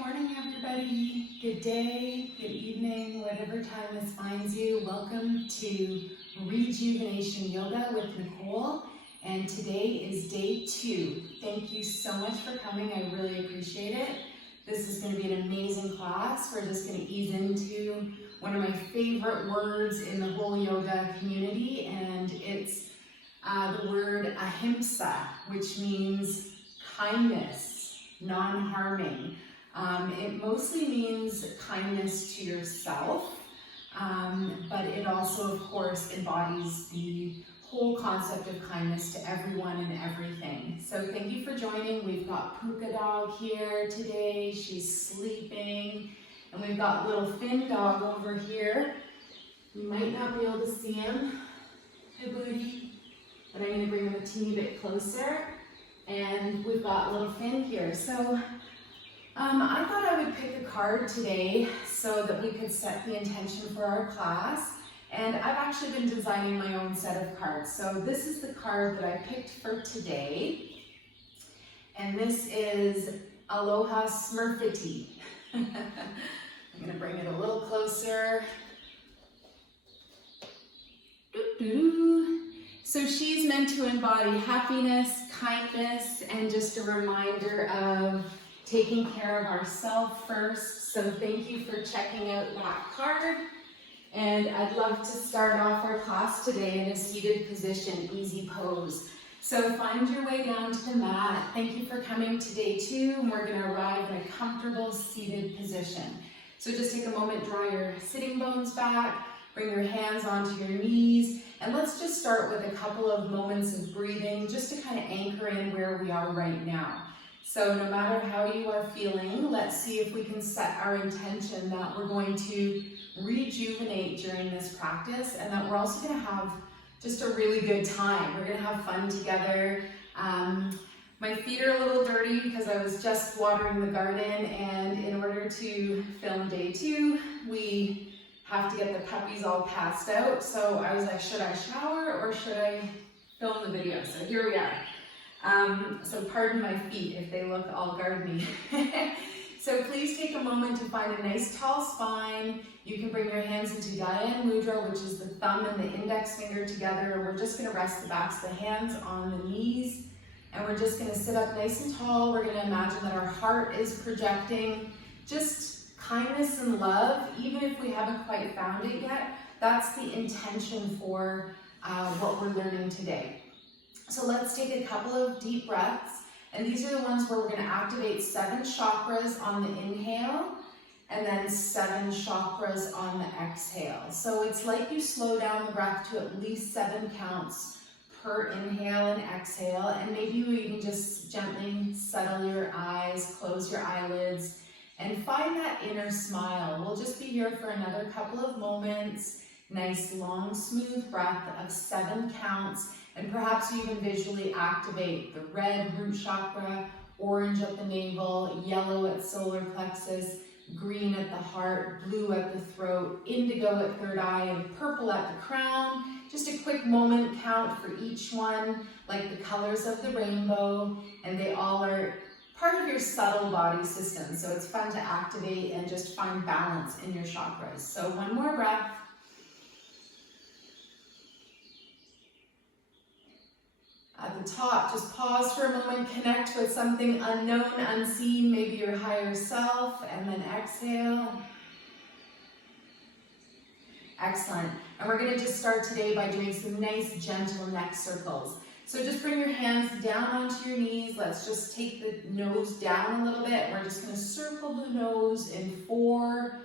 morning, everybody. Good day, good evening, whatever time this finds you. Welcome to Rejuvenation Yoga with Nicole. And today is day 2. Thank you so much for coming. I really appreciate it. This is going to be an amazing class. We're just going to ease into one of my favorite words in the whole yoga community, and it's the word ahimsa, which means kindness, non-harming. It mostly means kindness to yourself, but it also, of course, embodies the whole concept of kindness to everyone and everything. So thank you for joining. We've got Puka Dog here today. She's sleeping. And we've got little Finn Dog over here. You might not be able to see him. Hey, booty. But I'm going to bring him a teeny bit closer. And we've got little Finn here. So I thought I would pick a card today so that we could set the intention for our class. And I've actually been designing my own set of cards. So this is the card that I picked for today. And this is Aloha Smurfity. I'm going to bring it a little closer. So she's meant to embody happiness, kindness, and just a reminder of taking care of ourselves first. So thank you for checking out that card. And I'd love to start off our class today in a seated position, easy pose. So find your way down to the mat. Thank you for coming to day 2, and we're going to arrive in a comfortable seated position. So just take a moment, draw your sitting bones back, bring your hands onto your knees, and let's just start with a couple of moments of breathing just to kind of anchor in where we are right now. So no matter how you are feeling, let's see if we can set our intention that we're going to rejuvenate during this practice, and that we're also going to have just a really good time. We're going to have fun together. My feet are a little dirty because I was just watering the garden, and in order to film day 2, we have to get the puppies all passed out. So I was like, should I shower or should I film the video? So here we are. So pardon my feet if they look all gardeny. So please take a moment to find a nice tall spine. You can bring your hands into Dhyan Mudra, which is the thumb and the index finger together. And we're just going to rest the backs of the hands on the knees. And we're just going to sit up nice and tall. We're going to imagine that our heart is projecting just kindness and love, even if we haven't quite found it yet. That's the intention for what we're learning today. So let's take a couple of deep breaths. And these are the ones where we're going to activate 7 chakras on the inhale and then 7 chakras on the exhale. So it's like you slow down the breath to at least 7 counts per inhale and exhale. And maybe you even just gently settle your eyes, close your eyelids, and find that inner smile. We'll just be here for another couple of moments. Nice, long, smooth breath of 7 counts. And perhaps you even visually activate the red root chakra, orange at the navel, yellow at solar plexus, green at the heart, blue at the throat, indigo at third eye, and purple at the crown. Just a quick moment count for each one, like the colors of the rainbow, and they all are part of your subtle body system. So it's fun to activate and just find balance in your chakras. So one more breath. At the top, just pause for a moment, connect with something unknown, unseen, maybe your higher self, and then exhale. Excellent. And we're going to just start today by doing some nice, gentle neck circles. So just bring your hands down onto your knees. Let's just take the nose down a little bit. We're just going to circle the nose in 4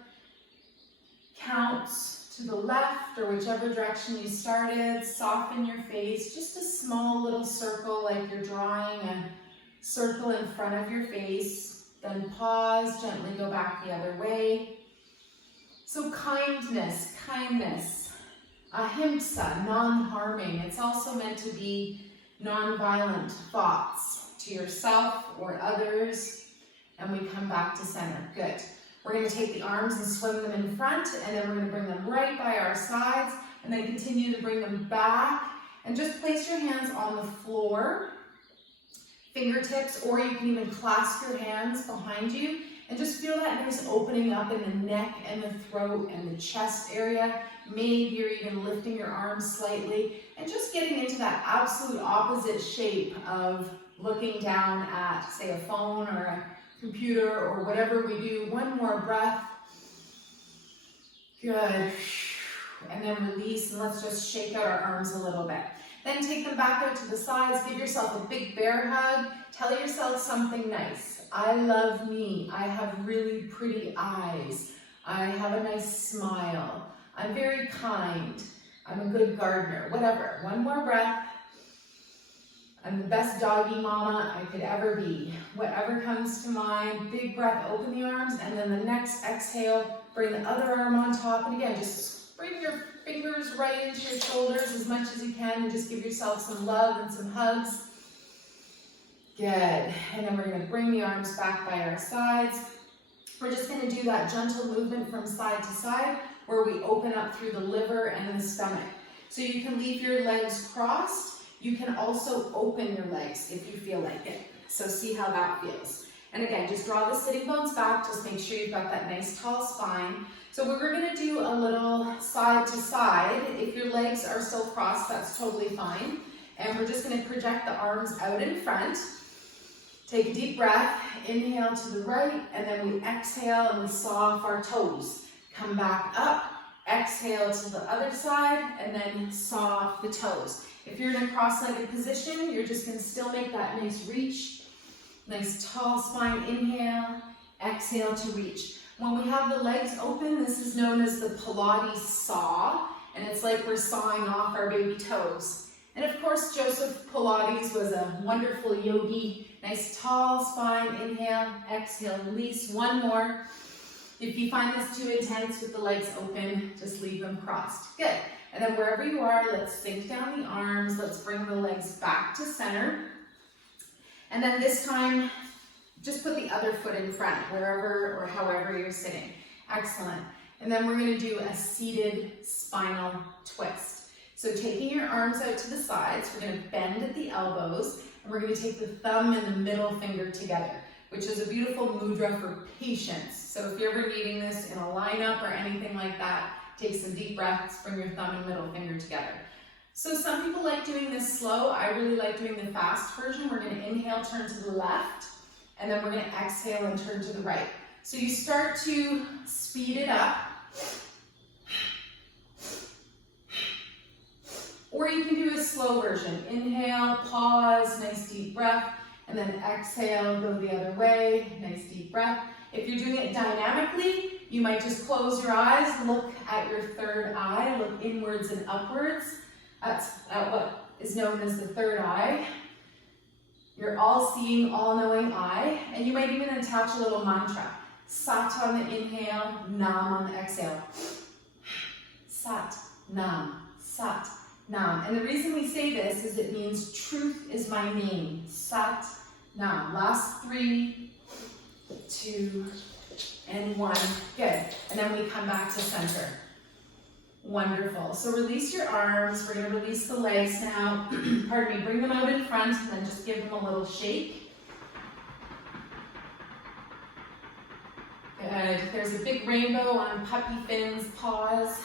counts. To the left or whichever direction you started. Soften your face, just a small little circle like you're drawing a circle in front of your face. Then pause, gently go back the other way. So kindness, ahimsa, non-harming. It's also meant to be non-violent thoughts to yourself or others. And we come back to center. Good. We're going to take the arms and swing them in front, and then we're going to bring them right by our sides, and then continue to bring them back. And just place your hands on the floor, fingertips, or you can even clasp your hands behind you And just feel that nice opening up in the neck and the throat and the chest area. Maybe you're even lifting your arms slightly and just getting into that absolute opposite shape of looking down at, say, a phone or a computer or whatever we do. One more breath. Good. And then release, and let's just shake out our arms a little bit. Then take them back out to the sides. Give yourself a big bear hug. Tell yourself something nice. I love me. I have really pretty eyes. I have a nice smile. I'm very kind. I'm a good gardener. Whatever. One more breath. I'm the best doggy mama I could ever be. Whatever comes to mind. Big breath, open the arms, and then the next exhale, bring the other arm on top. And again, just bring your fingers right into your shoulders as much as you can, and just give yourself some love and some hugs. Good. And then we're going to bring the arms back by our sides. We're just going to do that gentle movement from side to side where we open up through the liver and the stomach. So you can leave your legs crossed. You can also open your legs if you feel like it. So see how that feels. And again, just draw the sitting bones back. Just make sure you've got that nice tall spine. So we're going to do a little side to side. If your legs are still crossed, that's totally fine. And we're just going to project the arms out in front. Take a deep breath, inhale to the right, and then we exhale and we saw off our toes. Come back up, exhale to the other side, and then saw off the toes. If you're in a cross-legged position, you're just going to still make that nice reach. Nice tall spine, inhale, exhale to reach. When we have the legs open, this is known as the Pilates saw, and it's like we're sawing off our baby toes. And of course, Joseph Pilates was a wonderful yogi. Nice tall spine, inhale, exhale, release. One more. If you find this too intense with the legs open, just leave them crossed. Good. And then wherever you are, let's sink down the arms. Let's bring the legs back to center. And then this time, just put the other foot in front, wherever or however you're sitting. Excellent. And then we're going to do a seated spinal twist. So taking your arms out to the sides, we're going to bend at the elbows, and we're going to take the thumb and the middle finger together, which is a beautiful mudra for patience. So if you're ever needing this in a lineup or anything like that, take some deep breaths, bring your thumb and middle finger together. So some people like doing this slow. I really like doing the fast version. We're going to inhale, turn to the left, and then we're going to exhale and turn to the right. So you start to speed it up. Or you can do a slow version. Inhale, pause, nice deep breath, and then exhale, go the other way, nice deep breath. If you're doing it dynamically, you might just close your eyes, look at your third eye, look inwards and upwards. That's what is known as the third eye. Your all-seeing, all-knowing eye, and you might even attach a little mantra. Sat on the inhale, Nam on the exhale. Sat, Nam, Sat, Nam. And the reason we say this is it means truth is my name. Sat, Nam. Last 3, 2, and 1. Good. And then we come back to center. Wonderful. So release your arms. We're going to release the legs now. Pardon me. Bring them out in front and then just give them a little shake. Good. There's a big rainbow on puppy fins. Pause.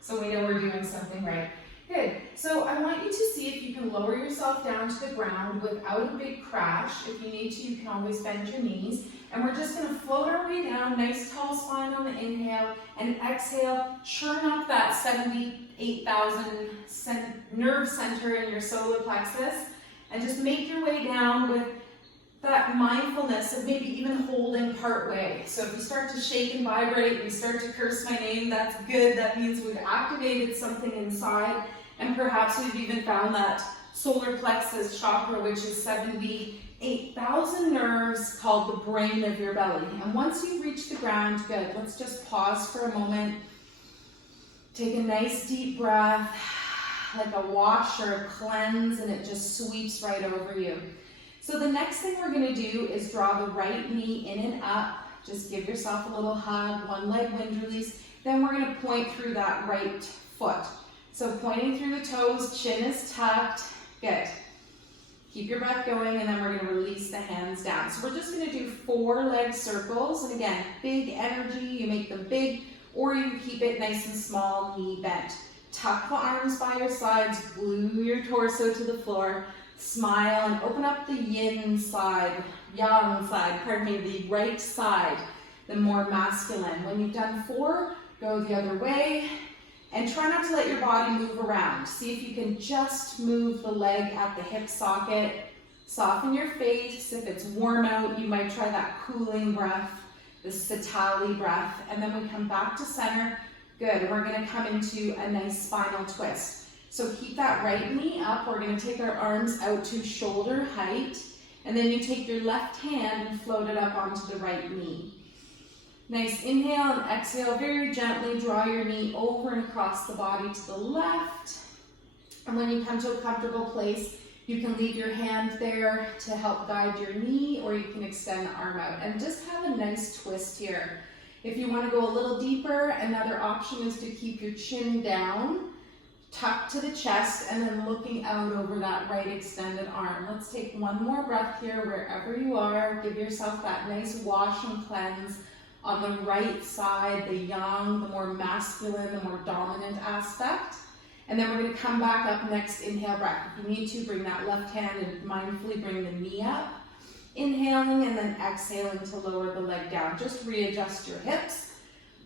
So we know we're doing something right. Good. So I want you to see if you can lower yourself down to the ground without a big crash. If you need to, you can always bend your knees. And we're just going to float our way down, nice tall spine on the inhale, and exhale, churn up that 78,000 nerve center in your solar plexus, and just make your way down with that mindfulness of maybe even holding part way. So if you start to shake and vibrate, and you start to curse my name, that's good. That means we've activated something inside, and perhaps we've even found that solar plexus chakra, which is 78,000 nerves, called the brain of your belly. And once you reach the ground, good. Let's just pause for a moment. Take a nice deep breath, like a wash or a cleanse, and it just sweeps right over you. So the next thing we're going to do is draw the right knee in and up. Just give yourself a little hug, one leg wind release. Then we're going to point through that right foot. So pointing through the toes, chin is tucked. Good. Keep your breath going, and then we're going to release the hands down. So we're just going to do 4 leg circles. And again, big energy. You make them big, or you keep it nice and small, knee bent. Tuck the arms by your sides, glue your torso to the floor, smile, and open up the yin side, yang side, pardon me, the right side, the more masculine. When you've done 4, go the other way, and try not to let your body move around. See if you can just move the leg at the hip socket. Soften your face. If it's warm out, you might try that cooling breath, the Satali breath, and then we come back to center. Good, and we're gonna come into a nice spinal twist. So keep that right knee up. We're gonna take our arms out to shoulder height, and then you take your left hand and float it up onto the right knee. Nice inhale and exhale, very gently draw your knee over and across the body to the left. And when you come to a comfortable place, you can leave your hand there to help guide your knee, or you can extend the arm out and just have a nice twist here. If you want to go a little deeper, another option is to keep your chin down, tuck to the chest, and then looking out over that right extended arm. Let's take one more breath here wherever you are. Give yourself that nice wash and cleanse. On the right side, the yang, the more masculine, the more dominant aspect. And then we're going to come back up next, inhale breath. If you need to, bring that left hand and mindfully bring the knee up. Inhaling and then exhaling to lower the leg down. Just readjust your hips.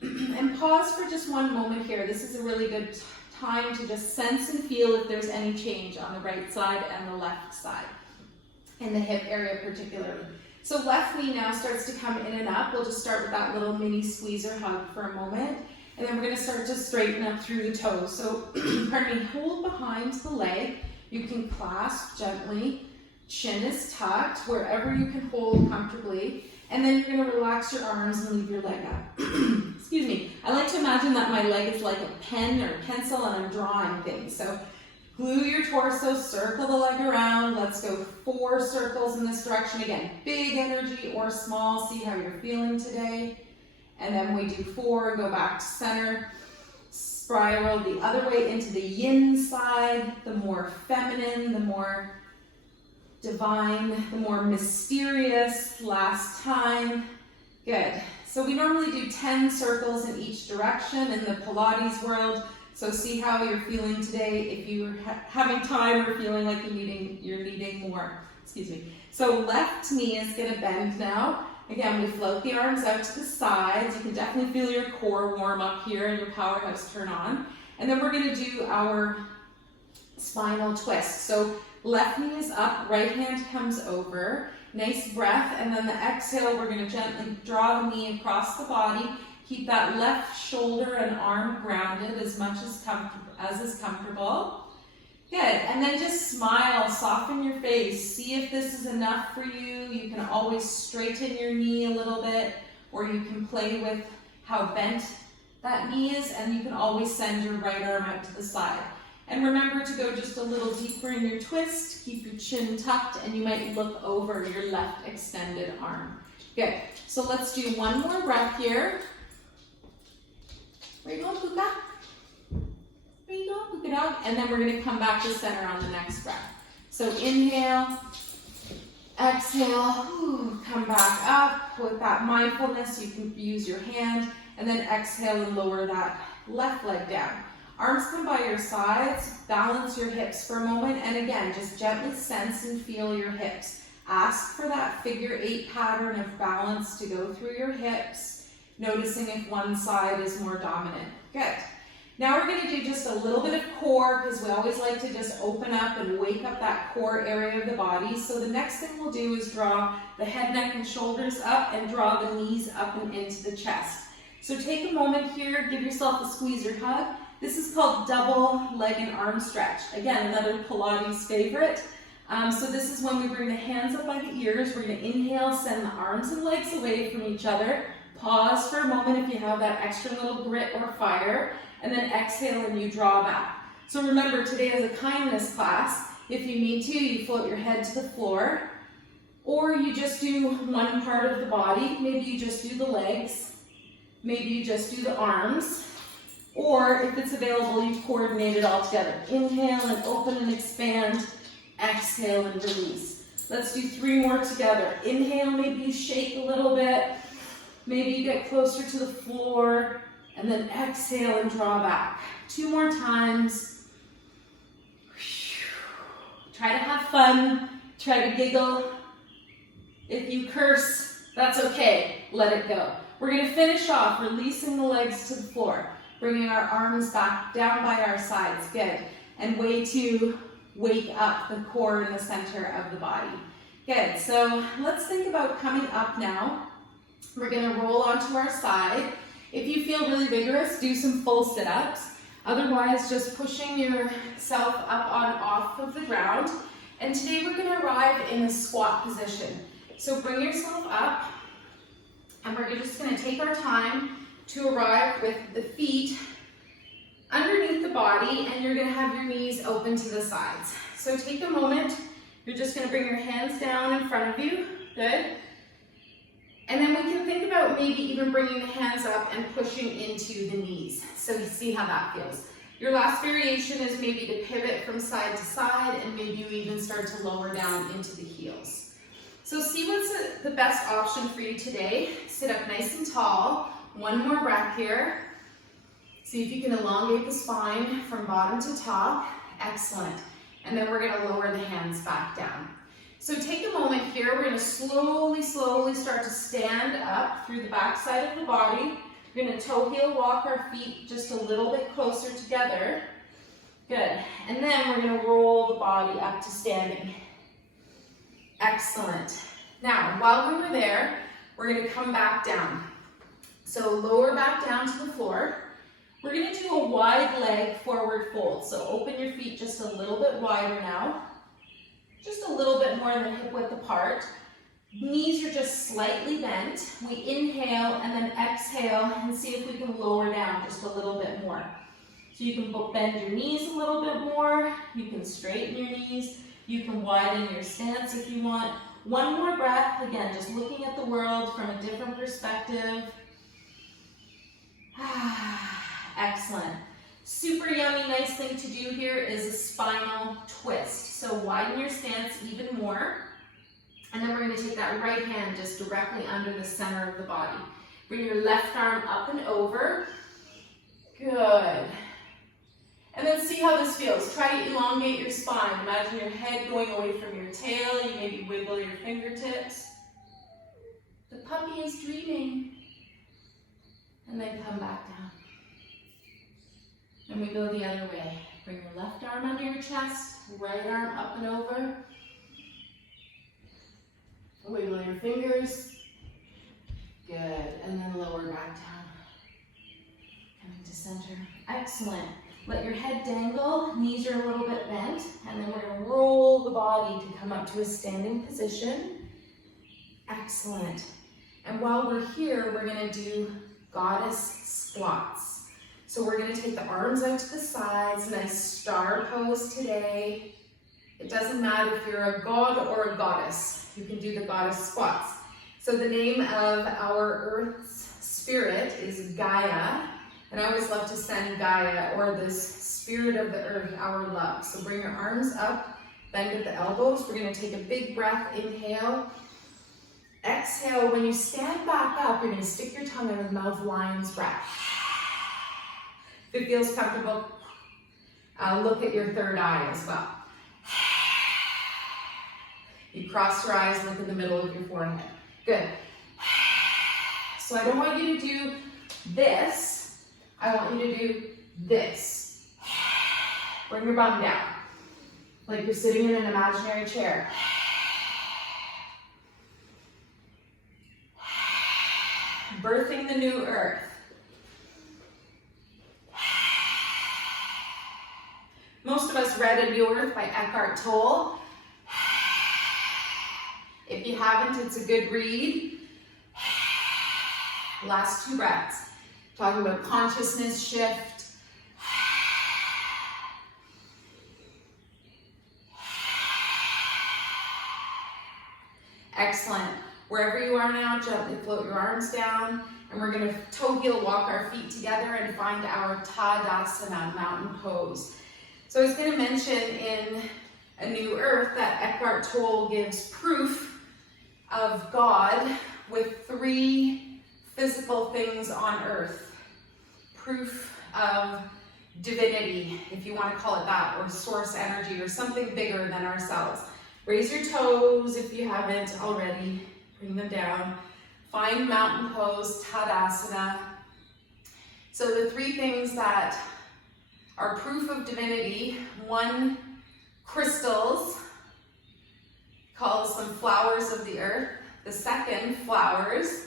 And pause for just one moment here. This is a really good time to just sense and feel if there's any change on the right side and the left side, in the hip area particularly. So left knee now starts to come in and up. We'll just start with that little mini squeezer hug for a moment. And then we're going to start to straighten up through the toes. So, pardon me, hold behind the leg. You can clasp gently. Chin is tucked, wherever you can hold comfortably. And then you're going to relax your arms and leave your leg up. Excuse me. I like to imagine that my leg is like a pen or pencil and I'm drawing things. So glue your torso, circle the leg around. Let's go 4 circles in this direction. Again, big energy or small. See how you're feeling today. And then we do 4, go back to center. Spiral the other way into the yin side, the more feminine, the more divine, the more mysterious. Last time. Good. So we normally do 10 circles in each direction in the Pilates world. So see how you're feeling today. If you're having time or feeling like you're needing more. Excuse me. So left knee is going to bend now. Again, we float the arms out to the sides. You can definitely feel your core warm up here and your powerhouse turn on. And then we're going to do our spinal twist. So left knee is up, right hand comes over. Nice breath. And then the exhale, we're going to gently draw the knee across the body. Keep that left shoulder and arm grounded as much as is comfortable. Good, and then just smile, soften your face. See if this is enough for you. You can always straighten your knee a little bit, or you can play with how bent that knee is, and you can always send your right arm out to the side. And remember to go just a little deeper in your twist. Keep your chin tucked, and you might look over your left extended arm. Good, so let's do one more breath here. Where you going, Puka? There you go, Puka dog. And then we're going to come back to center on the next breath. So inhale, exhale, come back up with that mindfulness. You can use your hand, and then exhale and lower that left leg down. Arms come by your sides, balance your hips for a moment, and again, just gently sense and feel your hips. Ask for that figure 8 pattern of balance to go through your hips, noticing if one side is more dominant. Good. Now we're going to do just a little bit of core, because we always like to just open up and wake up that core area of the body. So the next thing we'll do is draw the head, neck, and shoulders up and draw the knees up and into the chest. So take a moment here, give yourself a squeeze or hug. This is called double leg and arm stretch. Again, another Pilates favorite. So this is when we bring the hands up by the ears. We're going to inhale, send the arms and legs away from each other. Pause for a moment if you have that extra little grit or fire. And then exhale and you draw back. So remember, today is a kindness class. If you need to, you float your head to the floor, or you just do one part of the body. Maybe you just do the legs. Maybe you just do the arms. Or if it's available, you coordinate it all together. Inhale and open and expand. Exhale and release. Let's do 3 more together. Inhale, maybe you shake a little bit. Maybe you get closer to the floor. And then exhale and draw back. 2 more times. Try to have fun. Try to giggle. If you curse, that's okay. Let it go. We're going to finish off releasing the legs to the floor. Bringing our arms back down by our sides. Good. And way to wake up the core in the center of the body. Good. So let's think about coming up now. We're going to roll onto our side. If you feel really vigorous, do some full sit-ups. Otherwise, just pushing yourself up on off of the ground. And today we're going to arrive in a squat position. So bring yourself up, and we're just going to take our time to arrive with the feet underneath the body, and you're going to have your knees open to the sides. So take a moment. You're just going to bring your hands down in front of you. Good. And then we can think about maybe even bringing the hands up and pushing into the knees. So you see how that feels. Your last variation is maybe to pivot from side to side, and maybe you even start to lower down into the heels. So see what's the best option for you today. Sit up nice and tall. 1 more breath here. See if you can elongate the spine from bottom to top. Excellent. And then we're going to lower the hands back down. So take a moment here. We're going to slowly start to stand up through the back side of the body. We're going to toe heel walk our feet just a little bit closer together. Good. And then we're going to roll the body up to standing. Excellent. Now, while we were there, we're going to come back down. So lower back down to the floor. We're going to do a wide leg forward fold. So open your feet just a little bit wider now. Just a little bit more than hip width apart. Knees are just slightly bent. We inhale and then exhale and see if we can lower down just a little bit more. So you can bend your knees a little bit more. You can straighten your knees. You can widen your stance if you want. 1 more breath. Again, just looking at the world from a different perspective. Excellent. Super yummy, nice thing to do here is a spinal twist. So widen your stance even more. And then we're going to take that right hand just directly under the center of the body. Bring your left arm up and over. Good. And then see how this feels. Try to elongate your spine. Imagine your head going away from your tail. You maybe wiggle your fingertips. The puppy is dreaming. And then come back down. And we go the other way. Bring your left arm under your chest, right arm up and over. Wiggle your fingers. Good. And then lower back down. Coming to center. Excellent. Let your head dangle. Knees are a little bit bent. And then we're going to roll the body to come up to a standing position. Excellent. And while we're here, we're going to do goddess squats. So we're going to take the arms out to the sides, nice star pose today. It doesn't matter if you're a god or a goddess. You can do the goddess squats. So the name of our Earth's spirit is Gaia. And I always love to send Gaia, or this spirit of the earth, our love. So bring your arms up, bend at the elbows. We're going to take a big breath, inhale. Exhale. When you stand back up, you're going to stick your tongue in the mouth, lion's breath. If it feels comfortable, look at your third eye as well. You cross your eyes, look in the middle of your forehead. Good. So I don't want you to do this. I want you to do this. Bring your bum down, like you're sitting in an imaginary chair. Birthing the new earth. Most of us read A New Earth by Eckhart Tolle. If you haven't, it's a good read. Last 2 breaths. Talking about consciousness shift. Excellent. Wherever you are now, gently float your arms down, and we're going to toe heel walk our feet together and find our Tadasana, mountain pose. So I was going to mention in a new earth, that Eckhart Tolle gives proof of God with 3 physical things on earth. Proof of divinity, if you want to call it that, or source energy, or something bigger than ourselves. Raise your toes if you haven't already. Bring them down. Find mountain pose, Tadasana. So the 3 things that are proof of divinity: 1, crystals, call some flowers of the earth. The 2nd, flowers.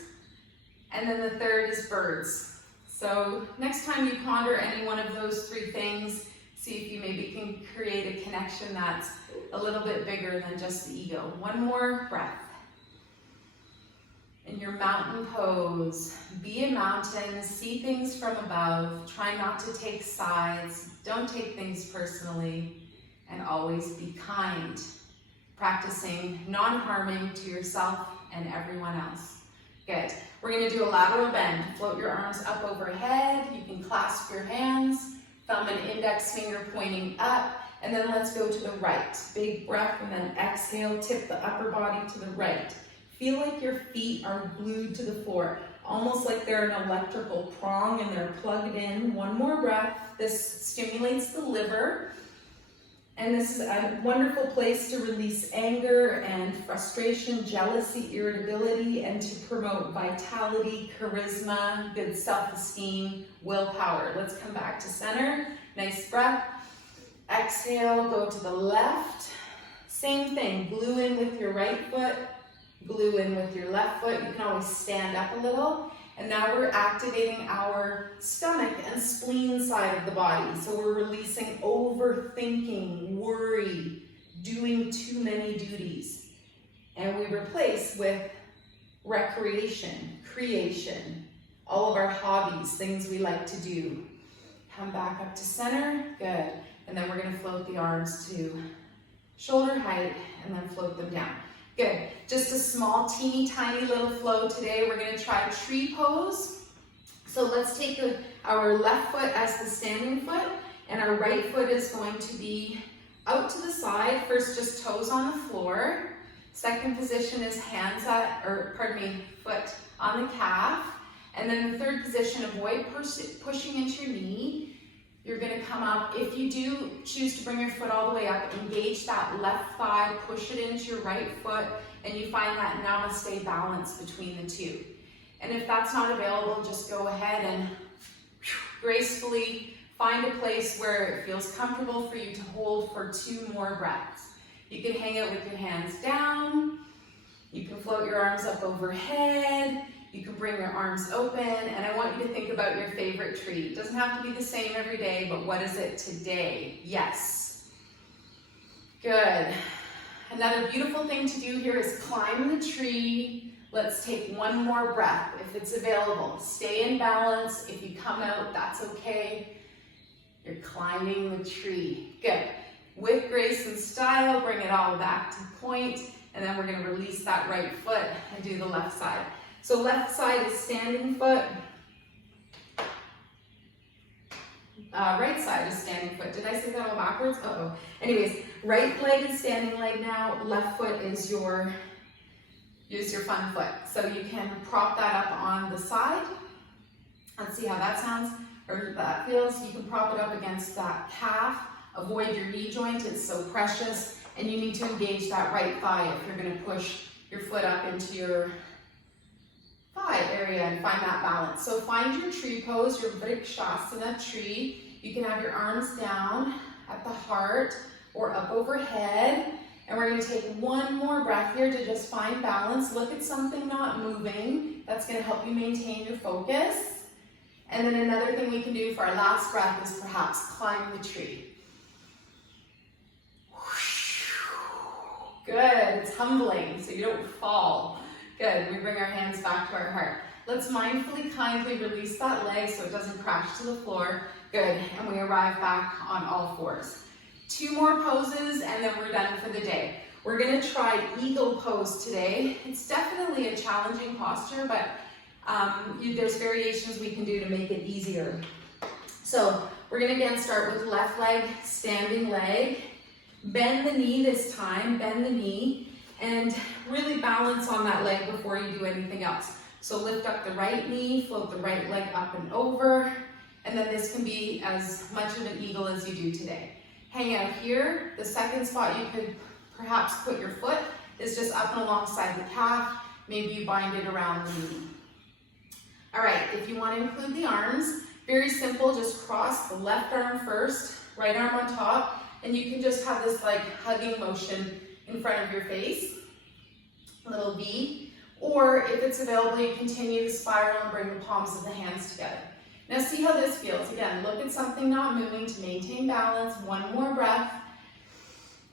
And then the 3rd is birds. So next time you ponder any one of those 3 things, see if you maybe can create a connection that's a little bit bigger than just the ego. 1 more breath. In your mountain pose, be a mountain, see things from above, try not to take sides, don't take things personally, and always be kind. Practicing non-harming to yourself and everyone else. Good. We're going to do a lateral bend. Float your arms up overhead. You can clasp your hands, thumb and index finger pointing up, and then let's go to the right. Big breath, and then exhale, tip the upper body to the right. Feel like your feet are glued to the floor, almost like they're an electrical prong and they're plugged in. 1 more breath. This stimulates the liver. And this is a wonderful place to release anger and frustration, jealousy, irritability, and to promote vitality, charisma, good self-esteem, willpower. Let's come back to center. Nice breath. Exhale, go to the left. Same thing, glue in with your right foot, glue in with your left foot. You can always stand up a little. And now we're activating our stomach and spleen side of the body. So we're releasing overthinking, worry, doing too many duties. And we replace with recreation, creation, all of our hobbies, things we like to do. Come back up to center, good. And then we're gonna float the arms to shoulder height and then float them down. Good. Just a small, teeny, tiny little flow today. We're going to try tree pose. So let's take our left foot as the standing foot, and our right foot is going to be out to the side. First, just toes on the floor. Second position is foot on the calf. And then the 3rd position, avoid pushing into your knee. You're going to come up. If you do choose to bring your foot all the way up, engage that left thigh, push it into your right foot, and you find that namaste balance between the 2. And if that's not available, just go ahead and gracefully find a place where it feels comfortable for you to hold for 2 more breaths. You can hang out with your hands down. You can float your arms up overhead. You can bring your arms open, and I want you to think about your favorite tree. It doesn't have to be the same every day, but what is it today? Yes. Good. Another beautiful thing to do here is climb the tree. Let's take 1 more breath if it's available. Stay in balance. If you come out, that's okay. You're climbing the tree. Good. With grace and style, bring it all back to point, and then we're going to release that right foot and do the left side. So left side is standing foot. Right side is standing foot. Did I say that all backwards? Uh-oh. Anyways, right leg is standing leg now. Left foot is your fun foot. So you can prop that up on the side. Let's see how that sounds or that feels. You can prop it up against that calf. Avoid your knee joint. It's so precious. And you need to engage that right thigh if you're going to push your foot up into your thigh area and find that balance. So find your tree pose, your Vrikshasana tree. You can have your arms down at the heart or up overhead. And we're going to take 1 more breath here to just find balance. Look at something not moving. That's going to help you maintain your focus. And then another thing we can do for our last breath is perhaps climb the tree. Good. It's humbling so you don't fall. Good. We bring our hands back to our heart. Let's mindfully, kindly release that leg so it doesn't crash to the floor. Good. And we arrive back on all 4s. 2 more poses and then we're done for the day. We're going to try eagle pose today. It's definitely a challenging posture, but there's variations we can do to make it easier. So we're going to again start with left leg, standing leg. Bend the knee this time, bend the knee, and really balance on that leg before you do anything else. So lift up the right knee, float the right leg up and over, and then this can be as much of an eagle as you do today. Hang out here. The second spot you could perhaps put your foot is just up and alongside the calf. Maybe you bind it around the knee. All right, if you want to include the arms, very simple, just cross the left arm first, right arm on top, and you can just have this like hugging motion in front of your face, a little V, or if it's available, you continue the spiral and bring the palms of the hands together. Now see how this feels. Again, look at something not moving to maintain balance. One more breath.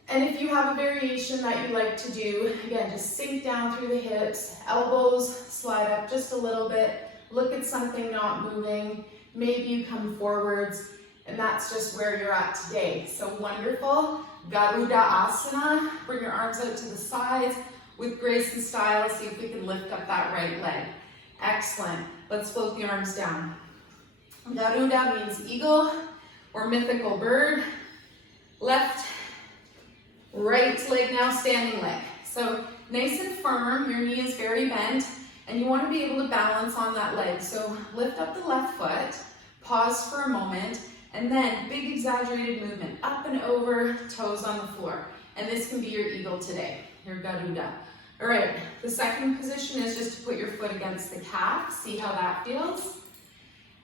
And if you have a variation that you like to do, again, just sink down through the hips, elbows slide up just a little bit. Look at something not moving. Maybe you come forwards, and that's just where you're at today. So wonderful. Garuda Asana. Bring your arms out to the sides with grace and style. See if we can lift up that right leg. Excellent. Let's float the arms down. Garuda means eagle or mythical bird. Left, right leg now, standing leg. So nice and firm, your knee is very bent, and you want to be able to balance on that leg. So lift up the left foot, pause for a moment, and then big exaggerated movement, up and over, toes on the floor. And this can be your eagle today, your Garuda. All right, the second position is just to put your foot against the calf. See how that feels?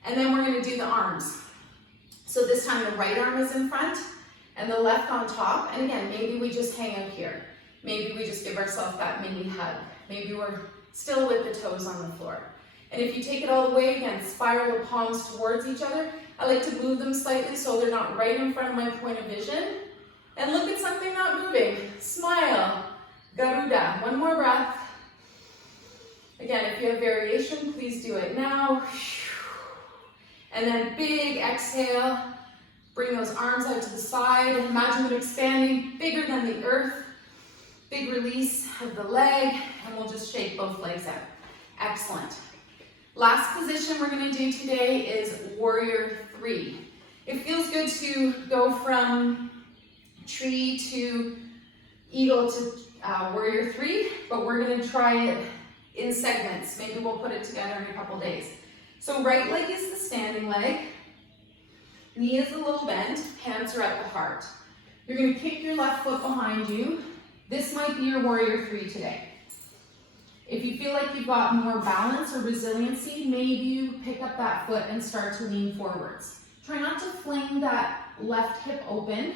And then we're going to do the arms. So this time the right arm is in front and the left on top. And again, maybe we just hang out here. Maybe we just give ourselves that mini hug. Maybe we're still with the toes on the floor. And if you take it all the way, again, spiral the palms towards each other. I like to move them slightly so they're not right in front of my point of vision. And look at something not moving. Smile. Garuda. One more breath. Again, if you have variation, please do it now. And then big exhale, bring those arms out to the side. Imagine them expanding bigger than the earth. Big release of the leg, and we'll just shake both legs out. Excellent. Last position we're going to do today is warrior 3. It feels good to go from tree to eagle to warrior 3, but we're going to try it in segments. Maybe we'll put it together in a couple days. So right leg is the standing leg, knee is a little bent, hands are at the heart. You're going to kick your left foot behind you. This might be your warrior 3 today. If you feel like you've got more balance or resiliency, maybe you pick up that foot and start to lean forwards. Try not to fling that left hip open.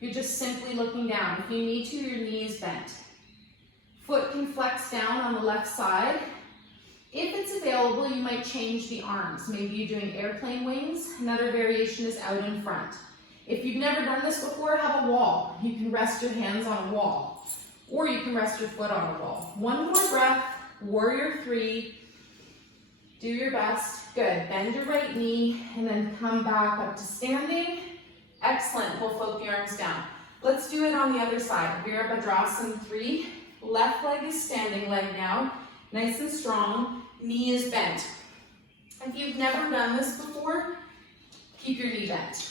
You're just simply looking down. If you need to, your knee is bent. Foot can flex down on the left side. If it's available, you might change the arms. Maybe you're doing airplane wings. Another variation is out in front. If you've never done this before, have a wall. You can rest your hands on a wall, or you can rest your foot on a wall. One more breath, warrior 3. Do your best. Good. Bend your right knee, and then come back up to standing. Excellent. We'll float the arms down. Let's do it on the other side. Virabhadrasana 3. Left leg is standing leg now. Nice and strong, knee is bent. If you've never done this before, keep your knee bent.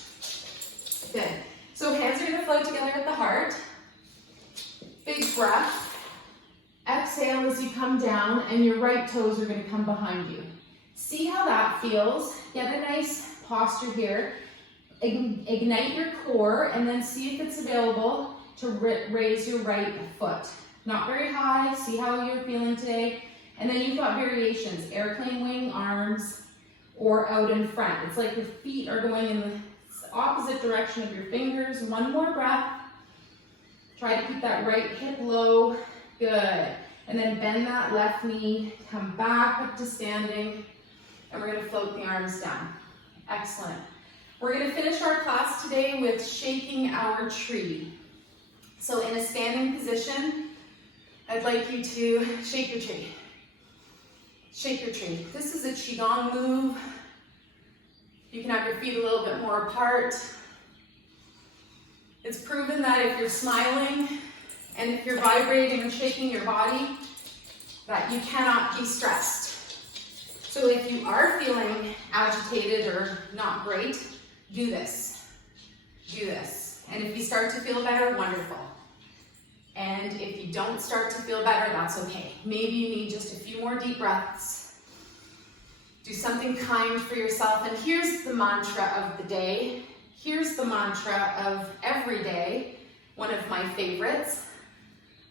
Good. So hands are going to float together at the heart. Big breath. Exhale as you come down, and your right toes are going to come behind you. See how that feels. Get a nice posture here. Ignite your core, and then see if it's available to raise your right foot. Not very high. See how you're feeling today. And then you've got variations, airplane wing, arms, or out in front. It's like your feet are going in the opposite direction of your fingers. One more breath. Try to keep that right hip low. Good. And then bend that left knee, come back up to standing, and we're going to float the arms down. Excellent. We're going to finish our class today with shaking our tree. So in a standing position, I'd like you to shake your tree. Shake your tree. This is a Qigong move. You can have your feet a little bit more apart. It's proven that if you're smiling and if you're vibrating or shaking your body, that you cannot be stressed. So if you are feeling agitated or not great, do this. Do this. And if you start to feel better, wonderful. And if you don't start to feel better, that's okay. Maybe you need just a few more deep breaths. Do something kind for yourself. And here's the mantra of the day. Here's the mantra of every day. One of my favorites.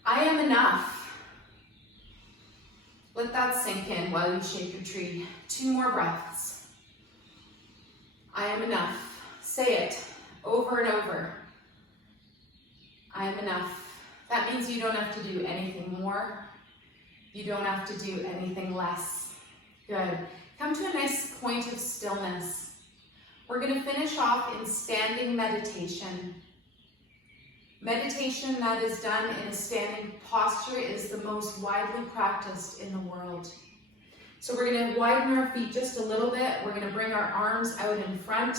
I am enough. Let that sink in while you shake your tree. 2 more breaths. I am enough. Say it over and over. I am enough. That means you don't have to do anything more. You don't have to do anything less. Good. Come to a nice point of stillness. We're going to finish off in standing meditation. Meditation that is done in a standing posture is the most widely practiced in the world. So we're going to widen our feet just a little bit. We're going to bring our arms out in front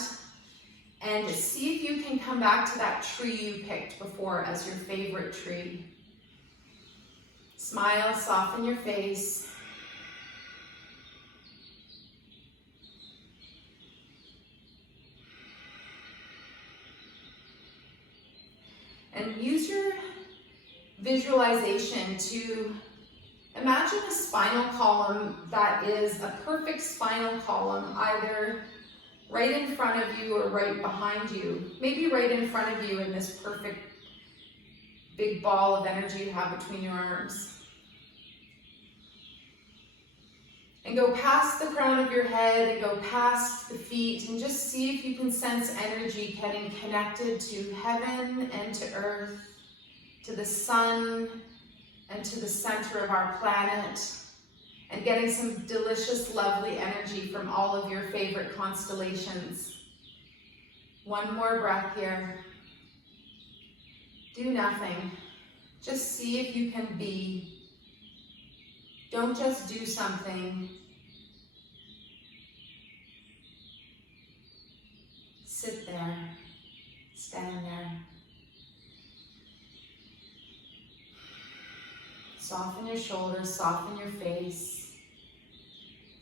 and see if you can come back to that tree you picked before as your favorite tree. Smile, soften your face. And use your visualization to imagine a spinal column that is a perfect spinal column, either right in front of you or right behind you. Maybe right in front of you in this perfect big ball of energy you have between your arms. And go past the crown of your head and go past the feet and just see if you can sense energy getting connected to heaven and to earth, to the sun and to the center of our planet, and getting some delicious, lovely energy from all of your favorite constellations. 1 more breath here. Do nothing. Just see if you can be. Don't just do something. Sit there. Stand there. Soften your shoulders, soften your face.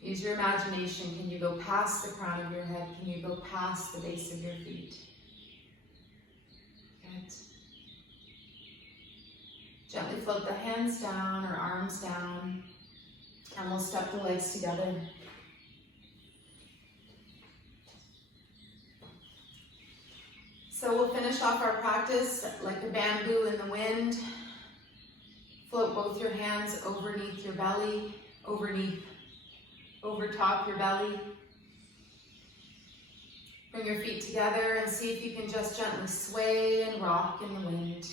Use your imagination. Can you go past the crown of your head? Can you go past the base of your feet? Good. Gently float the hands down or arms down, and we'll step the legs together. So we'll finish off our practice like a bamboo in the wind. Float both your hands overneath your belly, over top your belly. Bring your feet together and see if you can just gently sway and rock in the wind.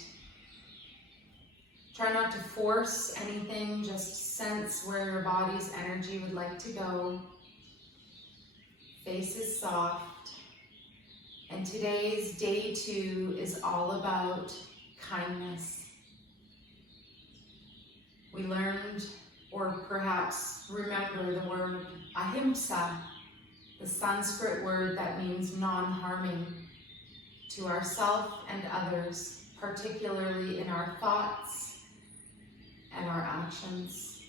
Try not to force anything, just sense where your body's energy would like to go. Face is soft. And today's day 2 is all about kindness. We learned, or perhaps remember, the word ahimsa, the Sanskrit word that means non-harming to ourselves and others, particularly in our thoughts and our actions.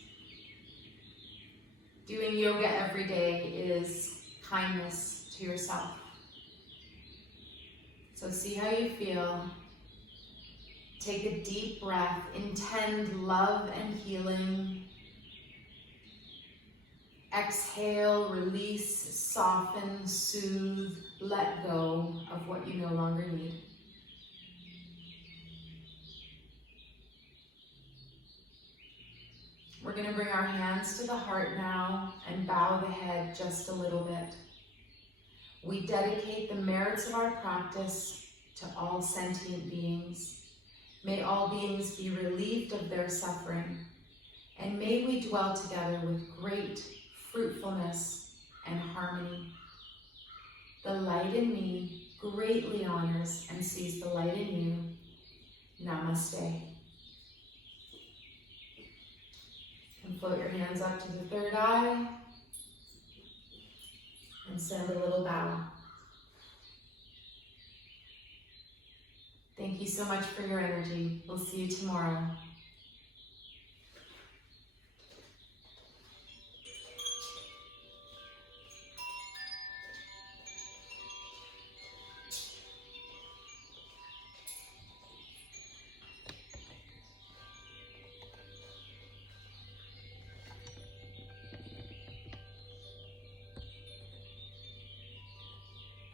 Doing yoga every day is kindness to yourself. So see how you feel. Take a deep breath. Intend love and healing. Exhale, release, soften, soothe, let go of what you no longer need. We're going to bring our hands to the heart now and bow the head just a little bit. We dedicate the merits of our practice to all sentient beings. May all beings be relieved of their suffering, and may we dwell together with great fruitfulness and harmony. The light in me greatly honors and sees the light in you. Namaste. And float your hands up to the third eye and send a little bow. Thank you so much for your energy. We'll see you tomorrow.